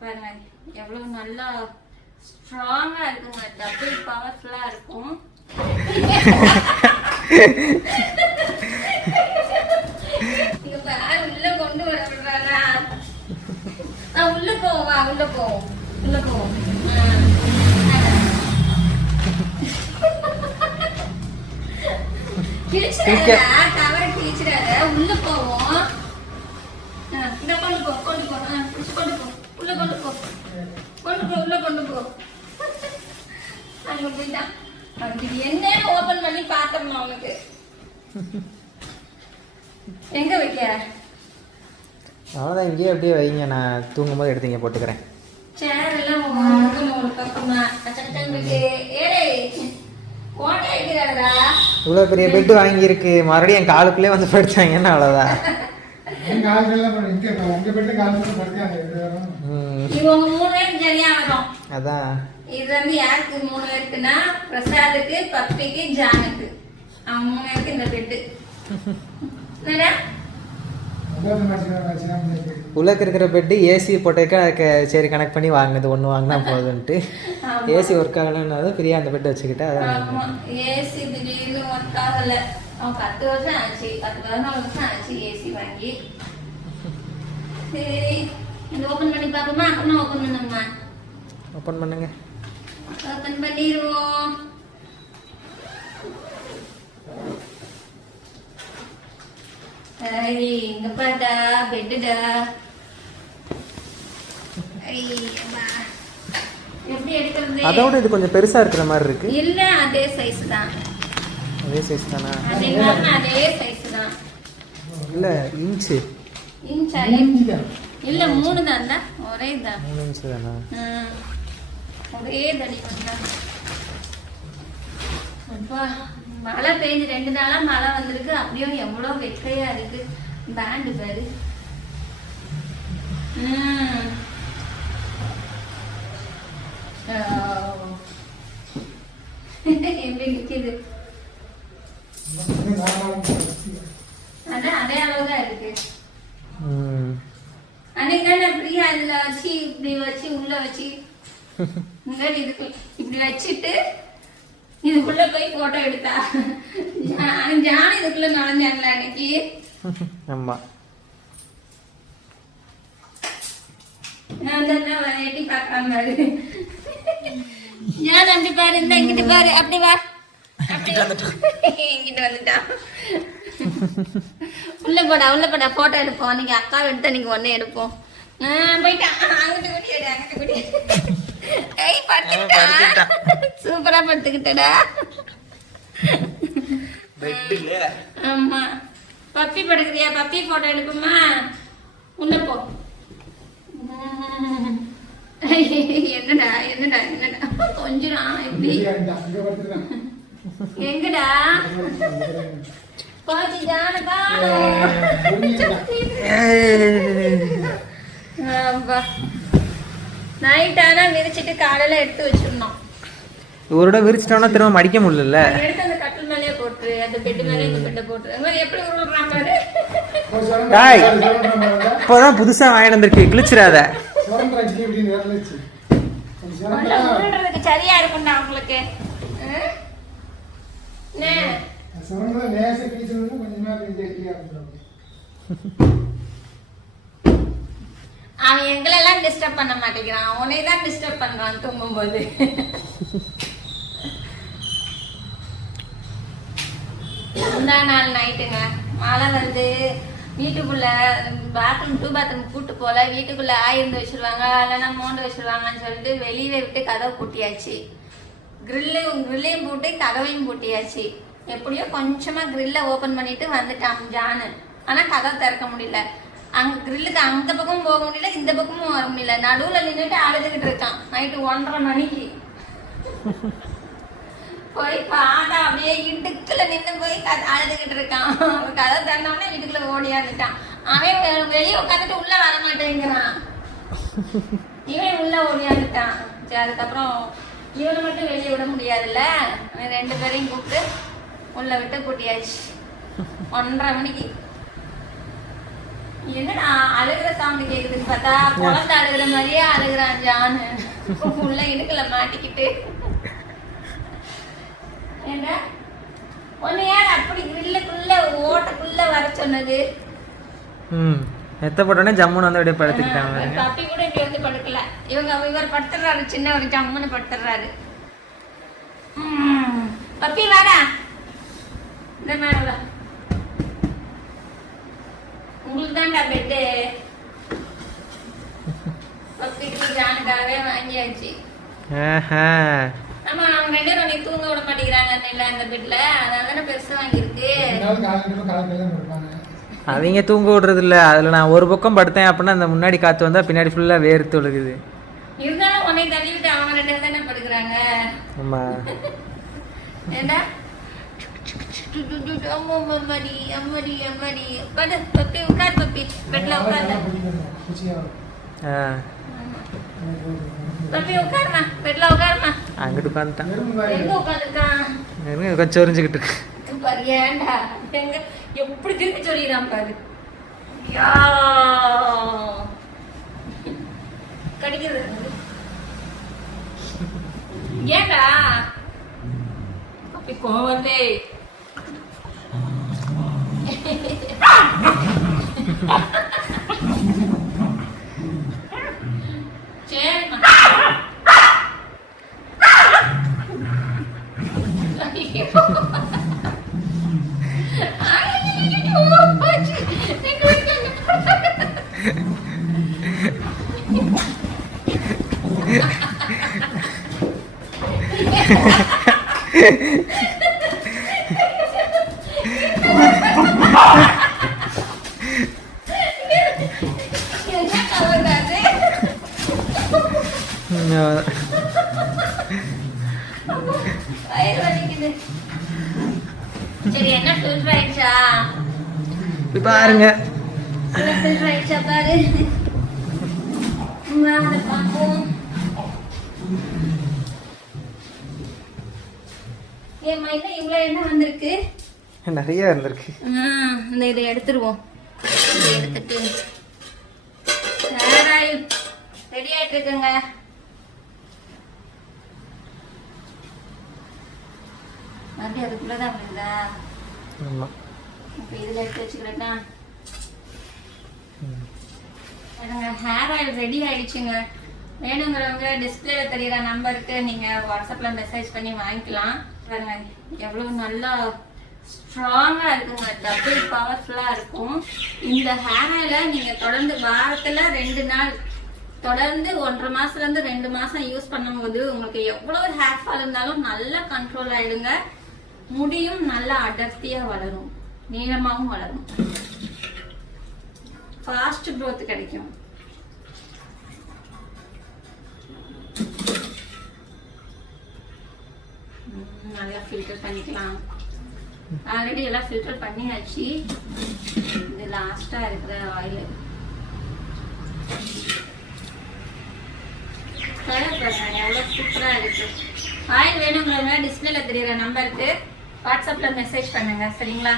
பாருங்க எவ்வளவு நல்லா ஸ்ட்ராங்கா இருக்குங்க, டபுள் பவர்ஃபுல்லா இருக்கும். இங்க பாரு உள்ள கொண்டு வர விடுறாரா? உள்ள போவா, உள்ள போவோம், உள்ள போவோம். கிழிச்சிடாத, கவரை கிழிச்சிடாத, உள்ள போவோம். இந்த கொண்டு போ, கொண்டு போ, கொண்டு போ, உள்ள கொண்டு போ, கொண்டு போ, உள்ள கொண்டு போ. அங்க போயிட்டா என்னன்னு ஓபன் பண்ணி பாத்துறணும் அவனுக்கு. எங்க வைக்க? அவ்வளோதான், இங்கேயே அப்படியே வைங்க, நான் தூங்கும்போது எடுத்து இங்கே போட்டுக்கிறேன். சேர் எல்லாம் ஒரு பக்கமா இவ்வளோ பெரிய பெட்டு வாங்கியிருக்கு, மறுபடியும் என் காலுக்குள்ளே வந்து படுத்தாங்கன்னா அவ்வளோதான். அதான் இது வந்து யாருக்கு 3 பேருக்குன்னா பிரசாதுக்கு, பப்பிக்கு, ஜானுக்கு. அவங்க 3 பேருக்கு இந்த பெட்டு. உள்ளக்கு இருக்கிற பெட்டு ஏசி போட்டிருக்கா, சரி கனெக்ட் பண்ணி வாங்குது, ஒன்று வாங்கினா போதுன்ட்டு. ஏசி ஒர்க் ஆகலன்னு பிரியா அந்த பெட்டு வச்சுக்கிட்டா. ஏசி திடீர்னு ஒர்க் ஆகல. அவன் 10 வருஷம் ஆச்சு, 10-14 வருஷம் ஆச்சு ஏசி வாங்கி. சரி இந்த ஓபன் பண்ணி பாப்போமா? அப்புறம் ஓபன் பண்ணுமா? ஓபன் பண்ணுங்க. ஓபன் பண்ணிடுவோம். இங்க பாட்டா பெட்டுடா. எப்படி எடுக்கிறது? அதோட இது கொஞ்சம் பெருசா இருக்கிற மாதிரி இருக்கு. இல்ல அதே சைஸ் தான். அதே சைஸ் தானா? அதே சைஸ் தான். இல்ல இன்ச் இல்ல 3 தான். ஒரே தான். 3 இன்ச் தானா? ஒரே தடிமன் தான். அப்பா மழை பெஞ்சு 2 நாளா மழை வந்திருக்கு. அப்படியே எவ்வளவு வெக்கையா இருக்கு. பேண்டு பாரு. எப்படி நிக்குது? அதான் அதே அளவுதான் இருக்கு. அன்னைக்கு பிரியா இதுல வச்சு இப்படி வச்சு உள்ள வச்சு இதுக்கு இப்படி வச்சுட்டு இதுக்குள்ள போய் போட்டோ எடுத்தா. ஜான இதுக்குள்ள நுழைஞ்சாங்களா அன்னைக்கு? ஆமா. நான் எட்டி பாக்கலாம் பாரு. ஜான் அப்படி பாரு, இந்த இங்கிட்டு பாரு, அப்படி வா, இங்கிட்டு வந்துட்டான். உள்ள போடா போட்டோ எடுப்போம். நீங்க அக்கா எடுத்தா நீங்க ஒன்னே எடுப்போம். போயிட்டான். அங்கிட்டு கூட்டி எடு, அங்கிட்டு கூட்டி. சூப்பரா படுத்துக்கிட்டடா. ஆமா பப்பி படுக்கிறியா? பப்பி போட்டோ எடுக்குமா? உள்ள போ. என்னடா என்னடா என்னடா கொஞ்சம் எப்படி எங்கடா பாதி ஜானபா. நைட் ஆனா விரிச்சிட்டு காலையில எடுத்து வச்சிடணும். ஒரு இடம் விரிச்சிட்டோம்னா திரும்ப மடிக்க முடியல. எடுத்து அந்த கட்டில் மேலே போட்டு அந்த பெட் மேலே இந்த பெட்டை போட்டு எப்படி உருள்றான் பாரு. இப்பதான் புதுசா வாங்கி வந்திருக்கு, கிழிச்சிடாத. உருள்றதுக்கு சரியா இருக்கும்டா உங்களுக்கு. அவன் எங்களெல்லாம் டிஸ்டர்ப் பண்ண மாட்டேங்கிறான், அவனே தான் டிஸ்டர்ப் பண்றான் தூங்கும் போது. முந்தா நாள் நைட்டுங்க மழை வந்து வீட்டுக்குள்ள பாத்ரூம் 2 பாத்ரூம் கூட்டு போல, வீட்டுக்குள்ள ஆயிருந்து வச்சிருவாங்க, இல்லைன்னா மோண்டு வச்சிருவாங்கன்னு சொல்லிட்டு வெளியே விட்டு கதவை பூட்டியாச்சு. கிரில்லையும் பூட்டி கதவையும் பூட்டியாச்சு. எப்படியோ கொஞ்சமா கிரில்ல ஓபன் பண்ணிட்டு வந்துட்டான் ஜானு. ஆனா கதவை திறக்க முடியல. அங்க கிரில்லுக்கு அந்த பக்கமும் போக முடியல, இந்த பக்கமும் வர முடியல. நடுவுல நின்றுட்டு அழுதுகிட்டு இருக்கான். நைட்டு 1:30 மணிக்கு போய் பார்த்தா அப்படியே இடுக்குல நின்று போய் அழுதுகிட்டு இருக்கான். கதை திறந்தோடனே வீட்டுக்குள்ள ஓடியாந்துட்டான். அவன் வெளியே உட்காந்துட்டு உள்ள வர மாட்டேங்கிறான். இவன் உள்ள ஓடியாந்துட்டான். சரி அதுக்கப்புறம் இவனை மட்டும் வெளியே விட முடியாதுல்ல, 2 பேரையும் கூப்பிட்டு உள்ள விட்டு கூட்டியாச்சு. 1:30 மணிக்கு என்னடா அழுகிற சவுண்ட் கேக்குதுன்னு பார்த்தா குழந்தை அழுகிற மாதிரியே அழுகுறான் ஜானு. உள்ள இடுக்கல மாட்டிக்கிட்டு. என்ன ஒன்னு ஏன் அப்படி வில்லுக்குள்ள ஓட்டுக்குள்ள வர சொன்னது? எத்த போட்டோன்னே ஜம்முன்னு வந்து அப்படியே படுத்துக்கிட்டாங்க. பப்பி கூட இப்படி வந்து படுக்கல. இவர் படுத்துறாரு, சின்னவர் ஜம்முன்னு படுத்துறாரு. பப்பி வாடா, இந்த மேல உங்களுக்கு தான்டா பெட்டு. பப்பிக்கு ஜானுக்காகவே வாங்கியாச்சு. ஆமா, அவங்க 2 பேரும் நீ தூங்க விட மாட்டேங்கிறாங்க இந்த பெட்ல, அதனால பெருசா வாங்கியிருக்கு. அவங்க தூங்க விடுறது இல்ல. அதுல நான் ஒரு பக்கம் படுத்தேன் அப்படின்னா அந்த முன்னாடி காத்து வந்தா பின்னாடி ஃபுல்லா வேர்த்து ஒழுகுது. இருந்தாலும் உன்னை தள்ளி விட்டு அவங்க 2 பேரும் தானே படுக்கிறாங்க. ஆமா ஏண்டா அம்மாடி அம்மாடி அம்மாடி படு பப்பி உட்கார். பப்பி பெட்ல உட்கார். பப்பி உட்காருமா, பெட்ல உட்காருமா. அங்கிட்டு உட்காந்துட்டான். எங்க உட்காந்துருக்கான்? கொஞ்சம் சொரிஞ்சுக்கிட்டு இருக்கு பாரு. ஏண்டா எங்க எப்படி திருப்பி சொல்லிடுறான் பாரு. கடிக்கிறது ஏண்டா அப்படி கோவந்தே. சரிம்மா. சரி, என்ன ஃபில்டர் ஆயிடுச்சா பாருங்க. ஃபில்டர் ஆயிடுச்சா பாரு. பார்ப்போம். ஏம்மா இன்னும் இவ்வளோ என்ன வந்திருக்கு? நிறைய வந்திருக்கு. இந்த இதை எடுத்துருவோம். இதை எடுத்துட்டு ஹேர் ஆயில் ரெடி ஆயிட்டு இருக்குங்க. மறுபடியும் அதுக்குள்ளதான் வருதா? இப்போ இதில் எடுத்து வச்சுக்கிறேன்னா ஹேர் ஆயில் ரெடி ஆயிடுச்சுங்க. வேணுங்கிறவங்க டிஸ்பிளேல தெரியுற நம்பருக்கு நீங்க வாட்ஸ்அப்ல மெசேஜ் பண்ணி வாங்கிக்கலாம். பாருங்க எவ்வளவு நல்லா ஸ்ட்ராங்கா இருக்குங்க, டபுள் பவர்ஃபுல்லா இருக்கும். இந்த ஹேர் ஆயில நீங்க தொடர்ந்து வாரத்துல 2 நாள் தொடர்ந்து 1.5 மாசத்துல இருந்து 2 மாசம் யூஸ் பண்ணும்போது உங்களுக்கு எவ்வளவு ஹேர் ஃபால் இருந்தாலும் நல்லா கண்ட்ரோல் ஆயிடுங்க. முடியும் நல்லா அடர்த்தியா வளரும், நீளமாவும் வளரும், ஃபாஸ்ட் growth கிடைக்கும். நல்லா ஃபில்டர் பண்ணிக்கலாம். ஆல்ரெடி எல்லாம் ஃபில்டர் பண்ணியாச்சு. இது லாஸ்டா இருக்கிற ஆயில். எவ்வளோ சூப்பரா இருக்கு. ஆயில் வேணுங்கிறவங்க டிஸ்பிளேல தெரியுற நம்பருக்கு வாட்ஸ்அப்ல மெசேஜ் பண்ணுங்க. சரிங்களா?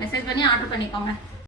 மெசேஜ் பண்ணி ஆர்டர் பண்ணிக்கோங்க.